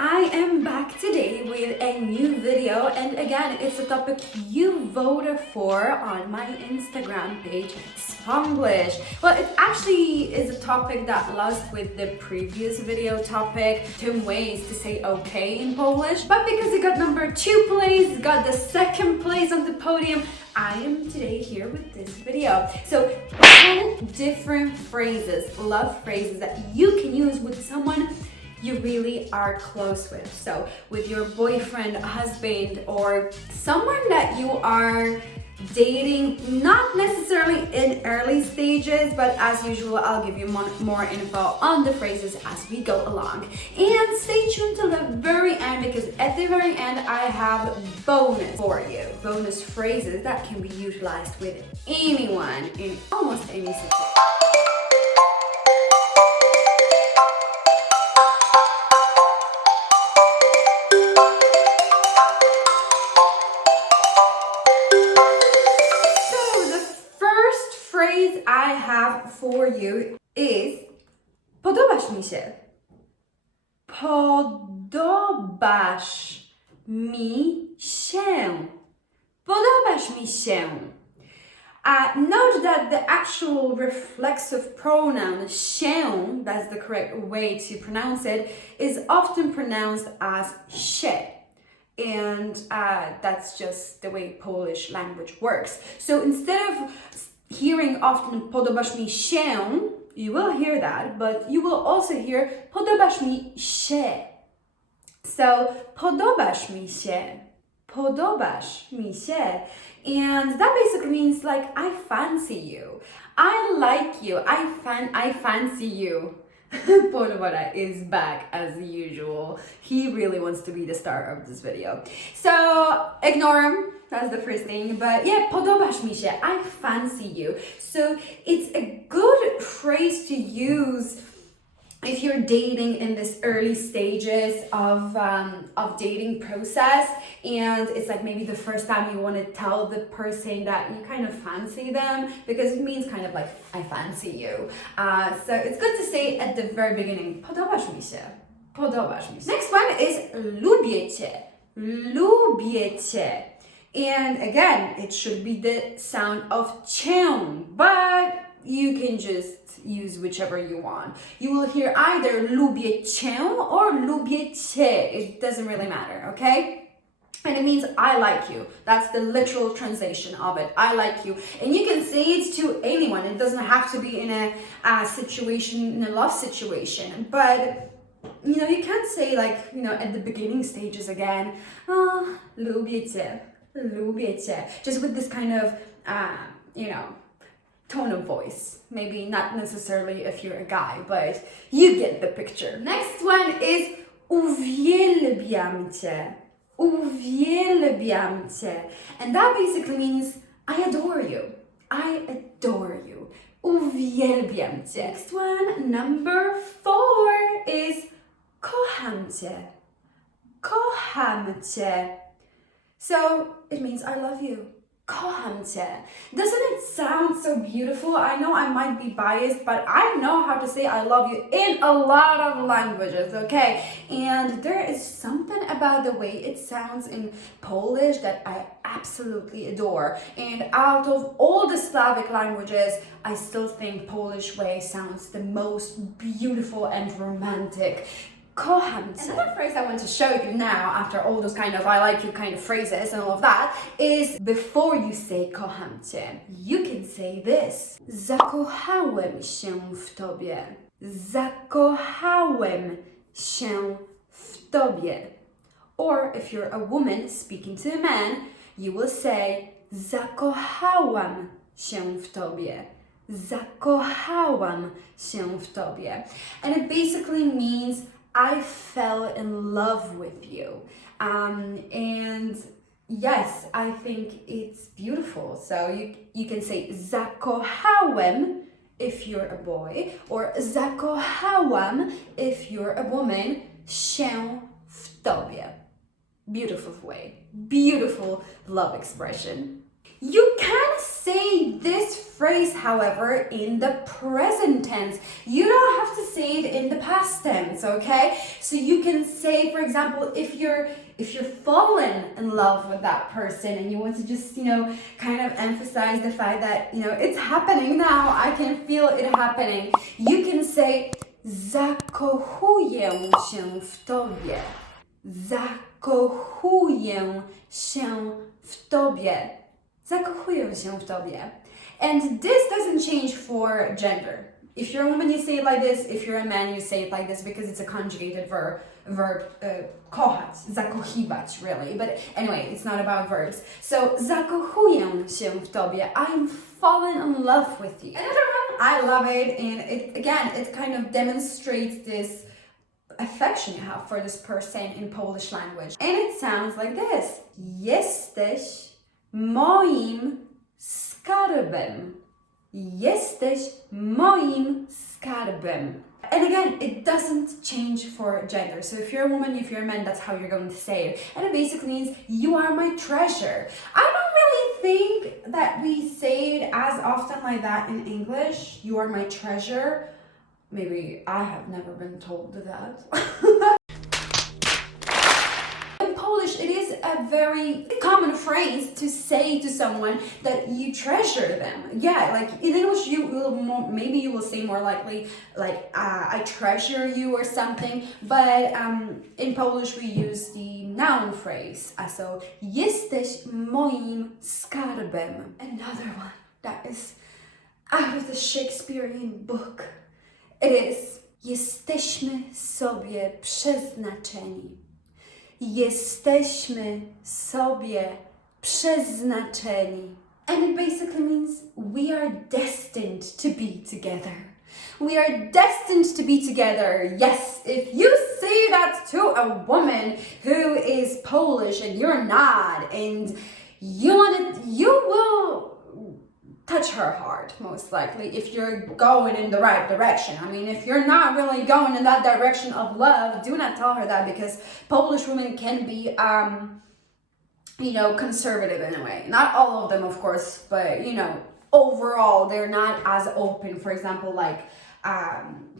I am back today with a new video, and again, it's a topic you voted for on my Instagram page, Spanglish. Well, it actually is a topic that lost with the previous video topic, 10 ways to say okay in Polish, but because it got number 2 place, it got the 2nd place on the podium, I am today here with this video. So 10 different phrases, love phrases that you can use with someone you really are close with. So with your boyfriend, husband, or someone that you are dating, not necessarily in early stages, but as usual, I'll give you more info on the phrases as we go along. And stay tuned till the very end, because at the very end, I have bonus for you. Bonus phrases that can be utilized with anyone in almost any situation. I have for you is Podobasz mi się. Podobasz mi się. Podobasz mi się. Note that the actual reflexive pronoun się, that's the correct way to pronounce it, is often pronounced as się. And that's just the way Polish language works. So instead of hearing often podobasz mi się, you will hear that, but you will also hear podobasz mi się. So podobasz mi się, podobasz mi się. And that basically means like I fancy you, I like you, I fancy you. Podobasz is back as usual. He really wants to be the star of this video. So ignore him. That's the first thing. But yeah, podobasz mi się. I fancy you. So it's a good phrase to use if you're dating in this early stages of dating process, and it's like maybe the first time you want to tell the person that you kind of fancy them, because it means kind of like I fancy you. So it's good to say at the very beginning, podobasz mi się, podobasz mi się. Next one is lubię cię, lubię cię. And again, it should be the sound of cię, but you can just use whichever you want. You will hear either lubię cię or lubię cię. It doesn't really matter, okay? And it means I like you. That's the literal translation of it. I like you. And you can say it to anyone. It doesn't have to be in a situation, in a love situation. But you know, you can't say like, you know, at the beginning stages again, oh, lubię cię, lubię cię. Just with this kind of, you know, tone of voice. Maybe not necessarily if you're a guy, but you get the picture. Next one is Uwielbiam Cię. Uwielbiam Cię. And that basically means I adore you. I adore you. Uwielbiam Cię. Next one, number 4 is Kocham Cię. Kocham Cię. So it means I love you. Kocham Cię. Doesn't it sound so beautiful? I know I might be biased, but I know how to say I love you in a lot of languages, okay? And there is something about the way it sounds in Polish that I absolutely adore. And out of all the Slavic languages, I still think Polish way sounds the most beautiful and romantic. Kocham Cię. Another phrase I want to show you now, after all those kind of I like you kind of phrases and all of that, is before you say kocham cię, you can say this. Zakochałem się w tobie. Zakochałem się w tobie. Or if you're a woman speaking to a man, you will say zakochałam się w tobie. Zakochałam się w tobie. And it basically means I fell in love with you. And yes, I think it's beautiful. So you can say zakochałem if you're a boy, or zakochałam if you're a woman, się w tobie. Beautiful way. Beautiful love expression. You can say this phrase, however, in the present tense. You don't have to say it in the past tense, okay? So you can say, for example, if you're fallen in love with that person and you want to just, kind of emphasize the fact that, it's happening now, I can feel it happening. You can say, zakochuję się w tobie. Zakochuję się w tobie. Zakochuję się w tobie. And this doesn't change for gender. If you're a woman, you say it like this. If you're a man, you say it like this because it's a conjugated verb kochać, zakochiwać, really. But anyway, it's not about verbs. So, zakochuję się w tobie. I'm fallen in love with you. And I love it. And it kind of demonstrates this affection you have for this person in Polish language. And it sounds like this. Jesteś moim skarbem. Jesteś moim skarbem. And again, it doesn't change for gender. So if you're a woman, if you're a man, that's how you're going to say it. And it basically means, you are my treasure. I don't really think that we say it as often like that in English. You are my treasure. Maybe I have never been told that. In Polish, it is a very common phrase to say to someone that you treasure them. Yeah, like in English, maybe you will say more likely like I treasure you or something. But in Polish, we use the noun phrase. So jesteś moim skarbem. Another one that is out of the Shakespearean book. It is, jesteśmy sobie przeznaczeni. Jesteśmy sobie przeznaczeni. And it basically means we are destined to be together. We are destined to be together. Yes, if you say that to a woman who is Polish and you're not, and you will touch her heart, most likely, if you're going in the right direction. I mean, if you're not really going in that direction of love, do not tell her that, because Polish women can be, conservative in a way. Not all of them, of course, but, overall, they're not as open, for example, like,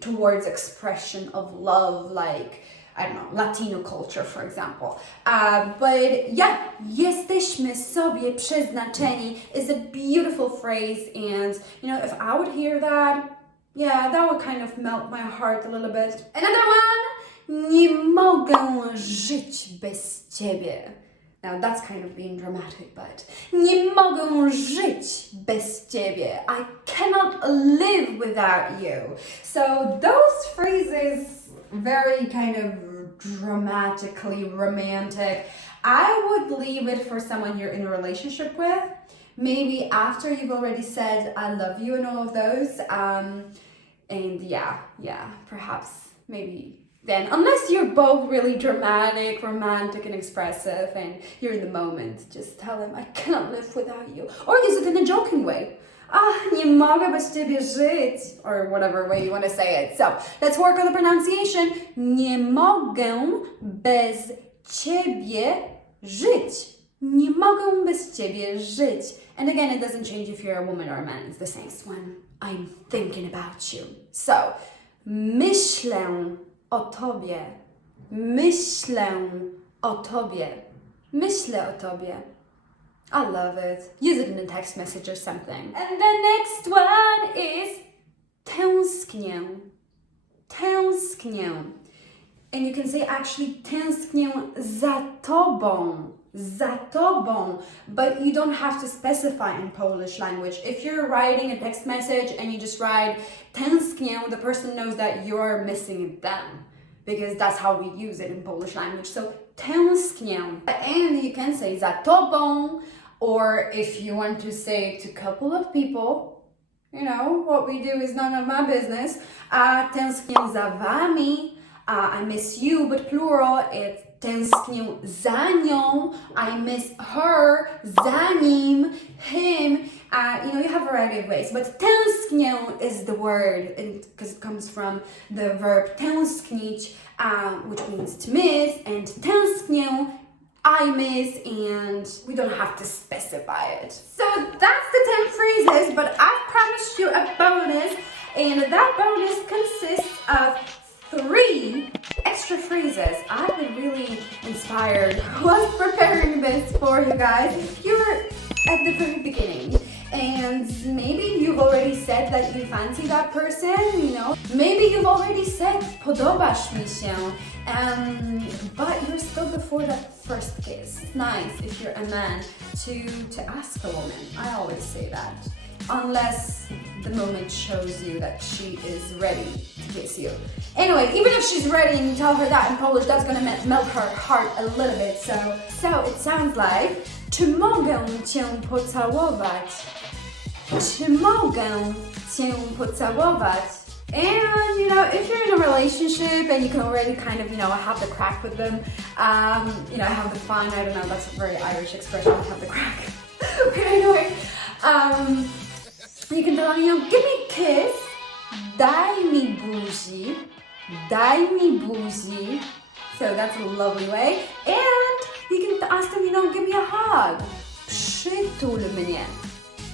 towards expression of love, like, I don't know, Latino culture, for example. But yeah, jesteśmy sobie przeznaczeni is a beautiful phrase, and if I would hear that, yeah, that would kind of melt my heart a little bit. Another one, nie mogę żyć bez ciebie. Now that's kind of being dramatic, but nie mogę żyć bez ciebie. I cannot live without you. So those phrases, very kind of dramatically romantic. I would leave it for someone you're in a relationship with. Maybe after you've already said I love you and all of those. And yeah, perhaps maybe then, unless you're both really dramatic, romantic, and expressive, and you're in the moment, just tell him I cannot live without you. Or use it in a joking way. Nie mogę bez ciebie żyć, or whatever way you want to say it. So, let's work on the pronunciation. Nie mogę bez ciebie żyć. Nie mogę bez ciebie żyć. And again, it doesn't change if you're a woman or a man. It's the same one. I'm thinking about you. So, myślę o tobie. Myślę o tobie. Myślę o tobie. I love it. Use it in a text message or something. And the next one is tęsknię. Tęsknię. And you can say actually tęsknię za tobą. Za tobą. But you don't have to specify in Polish language. If you're writing a text message and you just write tęsknię, the person knows that you're missing them, because that's how we use it in Polish language. So tęsknię. And you can say za tobą, or if you want to say it to a couple of people, what we do is none of my business. Tęsknię za wami. I miss you, but plural, it's tęsknię za nią. I miss her, za nim, him. You have a variety of ways, but tęsknię is the word, because it comes from the verb tęsknić, which means to miss, and tęsknię, I miss, and we don't have to specify it. So that's the 10 phrases, but I've promised you a bonus, and that bonus consists of 3 extra phrases. I've been really inspired while preparing this for you guys. If you're at the very beginning, and maybe you've already said that you fancy that person, you know. Maybe you've already said Podobasz mi się, but you're still before that first kiss. It's nice if you're a man to ask a woman. I always say that. Unless the moment shows you that she is ready to kiss you. Anyway, even if she's ready and you tell her that in Polish, that's gonna melt her heart a little bit. So it sounds like: czy mogę cię pocałować? Czy mogę cię pocałować? And, you know, if you're in a relationship and you can already kind of, you know, have the crack with them, you know, have the fun, I don't know, that's a very Irish expression, have the crack. But anyway, you can tell them, you know, give me a kiss, daj mi buzi, daj mi buzi. So that's a lovely way. And you can ask them, you know, give me a hug. Przytul mnie.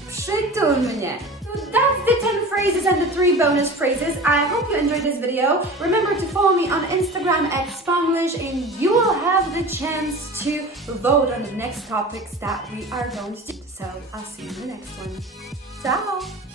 Przytul mnie. So that's the 10 phrases and the 3 bonus phrases. I hope you enjoyed this video. Remember to follow me on Instagram at Spanglish, and you will have the chance to vote on the next topics that we are going to do. So I'll see you in the next one. Ciao!